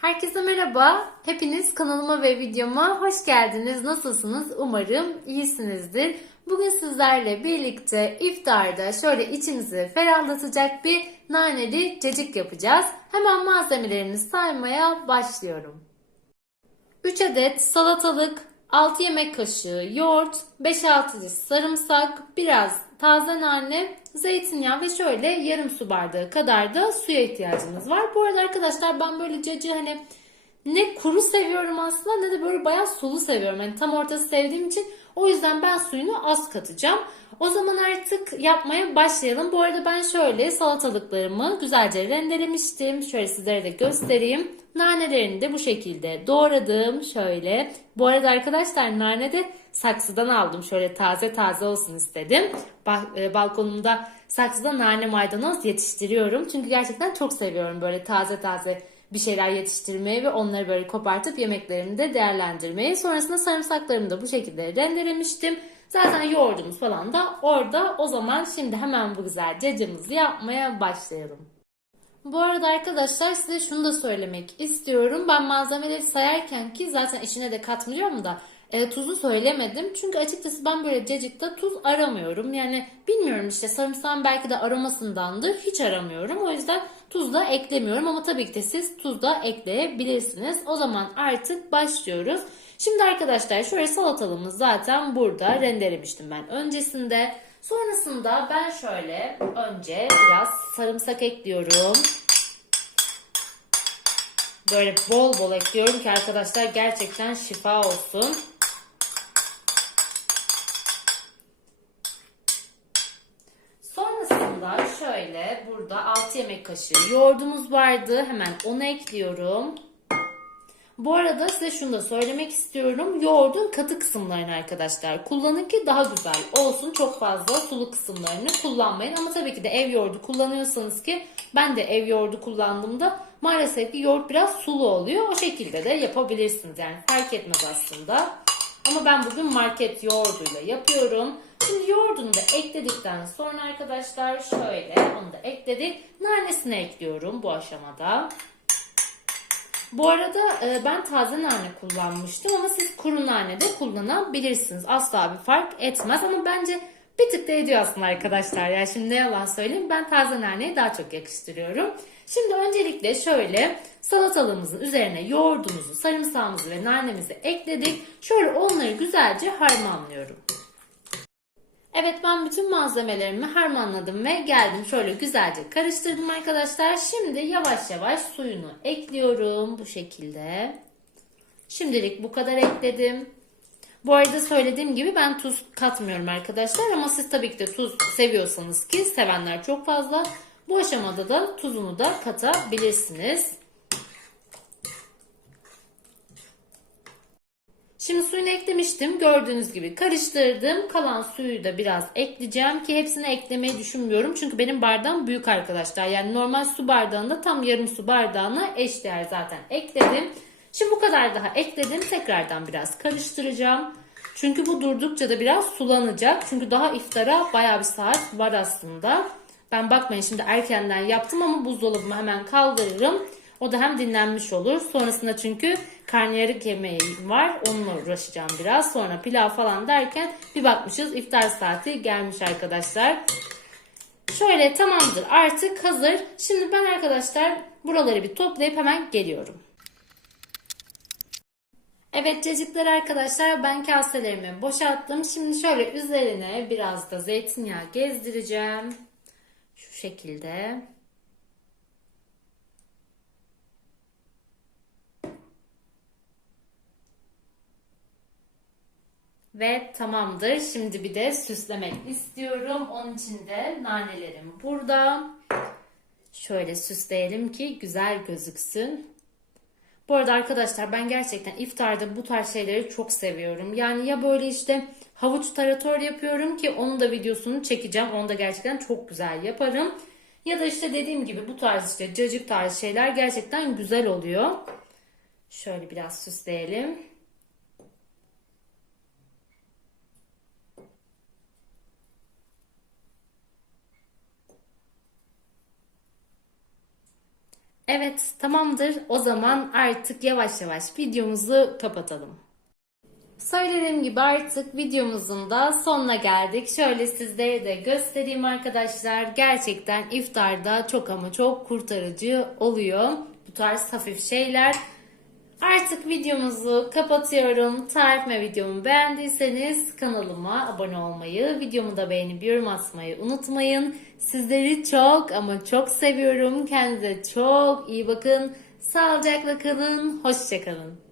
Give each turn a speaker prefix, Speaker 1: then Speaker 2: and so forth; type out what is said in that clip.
Speaker 1: Herkese merhaba. Hepiniz kanalıma ve videoma hoş geldiniz. Nasılsınız? Umarım iyisinizdir. Bugün sizlerle birlikte iftarda şöyle içimizi ferahlatacak bir naneli cacık yapacağız. Hemen malzemelerimi saymaya başlıyorum. 3 adet salatalık, 6 yemek kaşığı yoğurt, 5-6 diş sarımsak, biraz taze nane, zeytinyağı ve şöyle yarım su bardağı kadar da suya ihtiyacımız var. Bu arada arkadaşlar ben böyle cacığı hani ne kuru seviyorum aslında ne de böyle bayağı sulu seviyorum. Hani tam ortası sevdiğim için o yüzden ben suyunu az katacağım. O zaman artık yapmaya başlayalım. Bu arada ben şöyle salatalıklarımı güzelce rendelemiştim. Şöyle sizlere de göstereyim. Nanelerini de bu şekilde doğradım. Şöyle. Bu arada arkadaşlar nane de saksıdan aldım. Şöyle taze taze olsun istedim. E, balkonumda saksıda nane maydanoz yetiştiriyorum. Çünkü gerçekten çok seviyorum böyle taze taze bir şeyler yetiştirmeyi ve onları böyle kopartıp yemeklerimde değerlendirmeyi. Sonrasında sarımsaklarımı da bu şekilde rendelemiştim. Zaten yoğurdumuz falan da orada. O zaman şimdi hemen bu güzel cacığımızı yapmaya başlayalım. Bu arada arkadaşlar size şunu da söylemek istiyorum. Ben malzemeleri sayarken ki zaten içine de katmıyorum da e, tuzu söylemedim. Çünkü açıkçası ben böyle cacıkta tuz aramıyorum. Yani bilmiyorum işte sarımsağın belki de aromasındandır. Hiç aramıyorum. O yüzden tuz da eklemiyorum. Ama tabii ki de siz tuz da ekleyebilirsiniz. O zaman artık başlıyoruz. Şimdi arkadaşlar şöyle salatalığımız zaten burada rendelemiştim ben öncesinde. Sonrasında ben şöyle önce biraz sarımsak ekliyorum. Böyle bol bol ekliyorum ki arkadaşlar gerçekten şifa olsun. Şöyle burada 6 yemek kaşığı yoğurdumuz vardı. Hemen onu ekliyorum. Bu arada size şunu da söylemek istiyorum. Yoğurdun katı kısımlarını arkadaşlar kullanın ki daha güzel olsun. Çok fazla sulu kısımlarını kullanmayın. Ama tabii ki de ev yoğurdu kullanıyorsanız ki ben de ev yoğurdu kullandığımda maalesef ki yoğurt biraz sulu oluyor. O şekilde de yapabilirsiniz. Yani fark etmez aslında. Ama ben bugün market yoğurduyla yapıyorum. Şimdi yoğurdunu da ekledikten sonra arkadaşlar şöyle onu da ekledik. Nanesini ekliyorum bu aşamada. Bu arada e, ben taze nane kullanmıştım ama siz kuru nane de kullanabilirsiniz. Asla bir fark etmez ama bence bir tık da ediyor aslında arkadaşlar. Ya şimdi ne yalan söyleyeyim ben taze naneyi daha çok yakıştırıyorum. Şimdi öncelikle şöyle salatalığımızın üzerine yoğurdumuzu, sarımsağımızı ve nanemizi ekledik. Şöyle onları güzelce harmanlıyorum. Evet ben bütün malzemelerimi harmanladım ve geldim şöyle güzelce karıştırdım arkadaşlar. Şimdi yavaş yavaş suyunu ekliyorum bu şekilde. Şimdilik bu kadar ekledim. Bu arada söylediğim gibi ben tuz katmıyorum arkadaşlar ama siz tabii ki de tuz seviyorsanız ki sevenler çok fazla. Bu aşamada da tuzunu da katabilirsiniz. Şimdi suyunu eklemiştim. Gördüğünüz gibi karıştırdım. Kalan suyu da biraz ekleyeceğim ki hepsini eklemeyi düşünmüyorum. Çünkü benim bardağım büyük arkadaşlar. Yani normal su bardağında tam yarım su bardağına eşdeğer zaten ekledim. Şimdi bu kadar daha ekledim. Tekrardan biraz karıştıracağım. Çünkü bu durdukça da biraz sulanacak. Çünkü daha iftara baya bir saat var aslında. Ben bakmayın şimdi erkenden yaptım ama buzdolabıma hemen kaldırırım. O da hem dinlenmiş olur. Sonrasında çünkü karnıyarık yemeğim var. Onunla uğraşacağım biraz. Sonra pilav falan derken bir bakmışız iftar saati gelmiş arkadaşlar. Şöyle tamamdır artık hazır. Şimdi ben arkadaşlar buraları bir toplayıp hemen geliyorum. Evet cacıklar arkadaşlar ben kaselerimi boşalttım. Şimdi şöyle üzerine biraz da zeytinyağı gezdireceğim. Şu şekilde. Ve tamamdır. Şimdi bir de süslemek istiyorum. Onun için de nanelerim burada. Şöyle süsleyelim ki güzel gözüksün. Bu arada arkadaşlar ben gerçekten iftarda bu tarz şeyleri çok seviyorum. Yani ya böyle işte havuç tarator yapıyorum ki onun da videosunu çekeceğim. Onu da gerçekten çok güzel yaparım. Ya da işte dediğim gibi bu tarz işte cacık tarz şeyler gerçekten güzel oluyor. Şöyle biraz süsleyelim. Evet, tamamdır. O zaman artık yavaş yavaş videomuzu kapatalım. Söylediğim gibi artık videomuzun da sonuna geldik. Şöyle sizlere de göstereyim arkadaşlar. Gerçekten iftarda çok ama çok kurtarıcı oluyor. Bu tarz hafif şeyler. Artık videomuzu kapatıyorum. Tarifme videomu beğendiyseniz kanalıma abone olmayı, videomu da beğenip yorum atmayı unutmayın. Sizleri çok ama çok seviyorum. Kendinize çok iyi bakın. Sağlıcakla kalın. Hoşçakalın.